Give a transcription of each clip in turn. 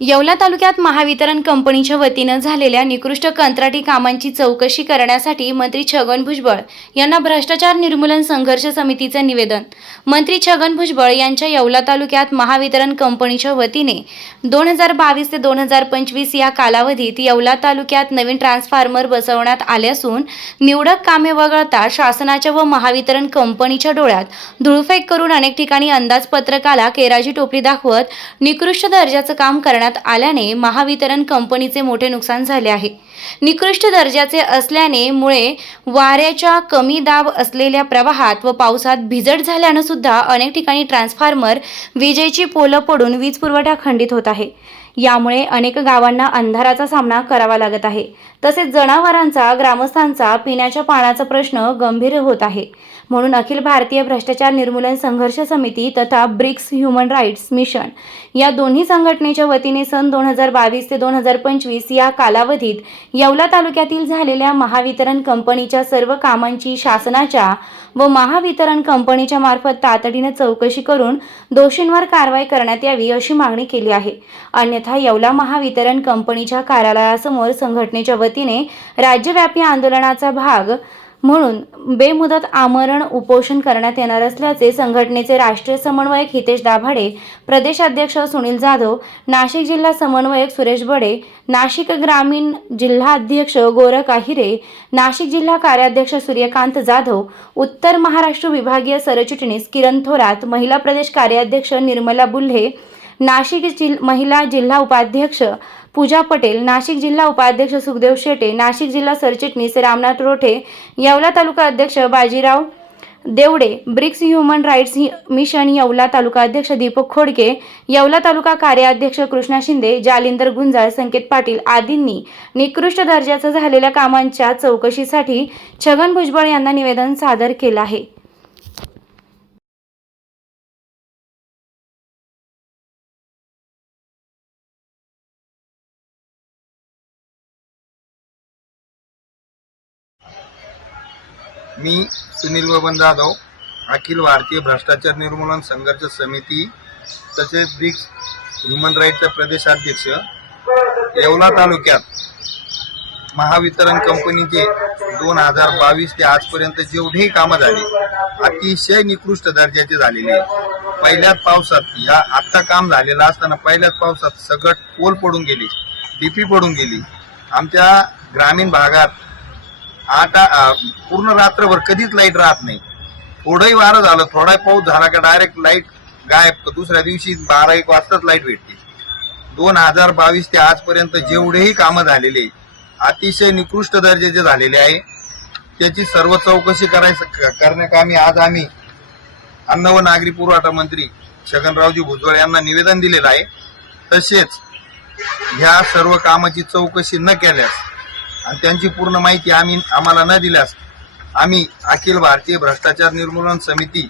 येवला तालुक्यात महावितरण कंपनीच्या वतीनं झालेल्या निकृष्ट कंत्राटी कामांची चौकशी करण्यासाठी मंत्री छगन भुजबळ यांना भ्रष्टाचार निर्मूलन संघर्ष समितीचं निवेदन. मंत्री छगन भुजबळ यांच्या येवला तालुक्यात महावितरण कंपनीच्या वतीने दोन हजार बावीस ते दोन हजार पंचवीस या कालावधीत येवला तालुक्यात नवीन ट्रान्सफॉर्मर बसवण्यात आले असून निवडक कामे वगळता शासनाच्या व महावितरण कंपनीच्या डोळ्यात धुळफेक करून अनेक ठिकाणी अंदाजपत्रकाला केराची टोपली दाखवत निकृष्ट दर्जाचं काम करण्यात आल्याने महावितरण कंपनीचे मोठे नुकसान झाले आहे. निकृष्ट दर्जाचे असल्याने मुळे वाऱ्याच्या कमी दाब असलेल्या प्रवाहात व पावसात भिजट झाल्यानं सुद्धा अनेक ठिकाणी ट्रान्सफॉर्मर विजेची पोलं पडून वीज पुरवठा खंडित होत आहे. यामुळे अनेक गावांना अंधाराचा सामना करावा लागत आहे. तसेच जनावरांचा ग्रामस्थांचा पिण्याच्या पाण्याचा प्रश्न गंभीर होत आहे. म्हणून अखिल भारतीय भ्रष्टाचार निर्मूलन संघर्ष समिती तथा ब्रिक्स ह्युमन राईट्स मिशन या दोन्ही संघटनेच्या वतीने सन दोन हजार बावीस ते दोन हजार पंचवीस या कालावधीत येवला तालुक्यातील झालेल्या महावितरण कंपनीच्या सर्व कामांची शासनाच्या व महावितरण कंपनीच्या मार्फत तातडीने चौकशी करून दोषींवर कारवाई करण्यात यावी अशी मागणी केली आहे. अन्यथा येवला महावितरण कंपनीच्या कार्यालयासमोर संघटनेच्या वतीने राज्यव्यापी आंदोलनाचा भाग म्हणून बेमुदत आमरण उपोषण करण्यात येणार असल्याचे संघटनेचे राष्ट्रीय समन्वयक हितेश दाभाडे प्रदेशाध्यक्ष सुनील जाधव नाशिक जिल्हा समन्वयक सुरेश बडे नाशिक ग्रामीण जिल्हाध्यक्ष गोरख आहिरे नाशिक जिल्हा कार्याध्यक्ष सूर्यकांत जाधव उत्तर महाराष्ट्र विभागीय सरचिटणीस किरण थोरात महिला प्रदेश कार्याध्यक्ष निर्मला बुल्हे नाशिक जिल महिला जिल्हा उपाध्यक्ष पूजा पटेल नाशिक जिल्हा उपाध्यक्ष सुखदेव शेटे नाशिक जिल्हा सरचिटणीस रामनाथ रोठे येवला तालुका अध्यक्ष Bajirao Devde BRICS human rights mission Yeola taluka अध्यक्ष दीपक खोडके येवला तालुका कार्याध्यक्ष कृष्णा शिंदे जालिंदर गुंजाळ संकेत पाटील आदींनी निकृष्ट दर्जाचं झालेल्या कामांच्या चौकशीसाठी छगन भुजबळ यांना निवेदन सादर केलं आहे. मी सुनील बबन जाधव अखिल भारतीय भ्रष्टाचार निर्मूलन संघर्ष समिती तसेच ब्रिक्स ह्युमन राईटचा प्रदेशाध्यक्ष येवला तालुक्यात महावितरण कंपनीचे दोन हजार बावीस ते आजपर्यंत जेवढेही कामं झाली अतिशय निकृष्ट दर्जाचे झालेले आहे. पहिल्याच पावसात या आत्ता काम झालेलं असताना पहिल्याच पावसात सगळं पोल पडून गेली डीपी पडून गेली. आमच्या ग्रामीण भागात आता पूर्ण रात्रभर कधीच लाइट राहत नाही. थोडंही वारं झालं थोडा पाऊस झाला का डायरेक्ट लाइट गायब. दुसऱ्या दिवशी बारा एक वाजताच लाइट भेटते. दोन हजार बावीस ते आजपर्यंत जेवढेही कामं झालेले अतिशय निकृष्ट दर्जाचे झालेले आहे त्याची सर्व चौकशी करायचं करण्याकामी आज आम्ही अन्न व नागरी पुरवठा मंत्री छगनरावजी भुजबळ यांना निवेदन दिलेलं आहे. तसेच ह्या सर्व कामाची चौकशी न केल्यास आणि त्यांची पूर्ण माहिती आम्ही आम्हाला न दिल्यास आम्ही अखिल भारतीय भ्रष्टाचार निर्मूलन समिती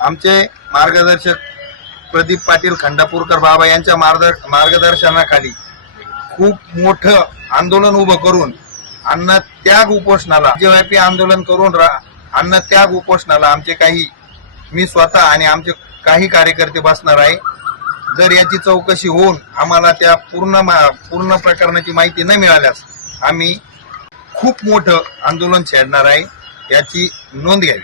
आमचे मार्गदर्शक प्रदीप पाटील खंडापूरकर बाबा यांच्या मार्ग मार्गदर्शनाखाली खूप मोठं आंदोलन उभं करून अन्न त्याग उपोषणाला राज्यव्यापी आंदोलन करून रा- अन्न त्याग उपोषणाला आमचे काही मी स्वतः आणि आमचे काही कार्यकर्ते बसणार आहे. जर याची चौकशी होऊन आम्हाला त्या पूर्ण मा- पूर्ण प्रकरणाची माहिती न मिळाल्यास आम्ही खूप मोठं आंदोलन छेडणार आहे याची नोंद घ्यावी.